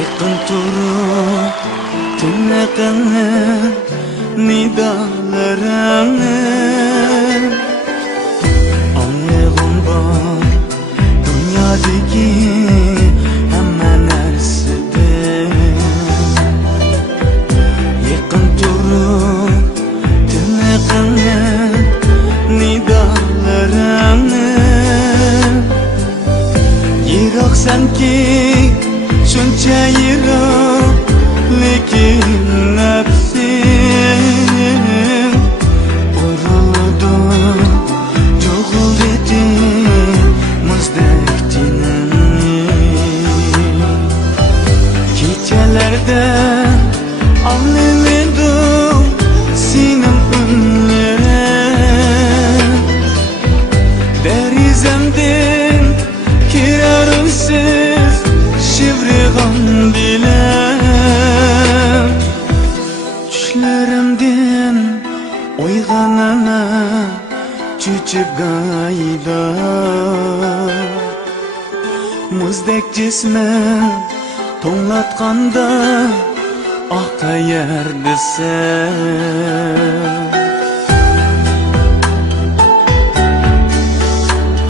Yakın turup dinleğini nidalarını Anlayğım var dünyadaki hamma narsada Yakın turup dinleğini nidalarını Yiroq sanki shuncha yiroq lekin nafsim urildi tug'ildi muzdek tenim kechalarda anglamadim sening unlaring derizamdan kirarsiz shivrig''im dilim tushlarimdan uyg'onaman cho'chib g'ayda muzdek jismim to'nglatganda oqayar desam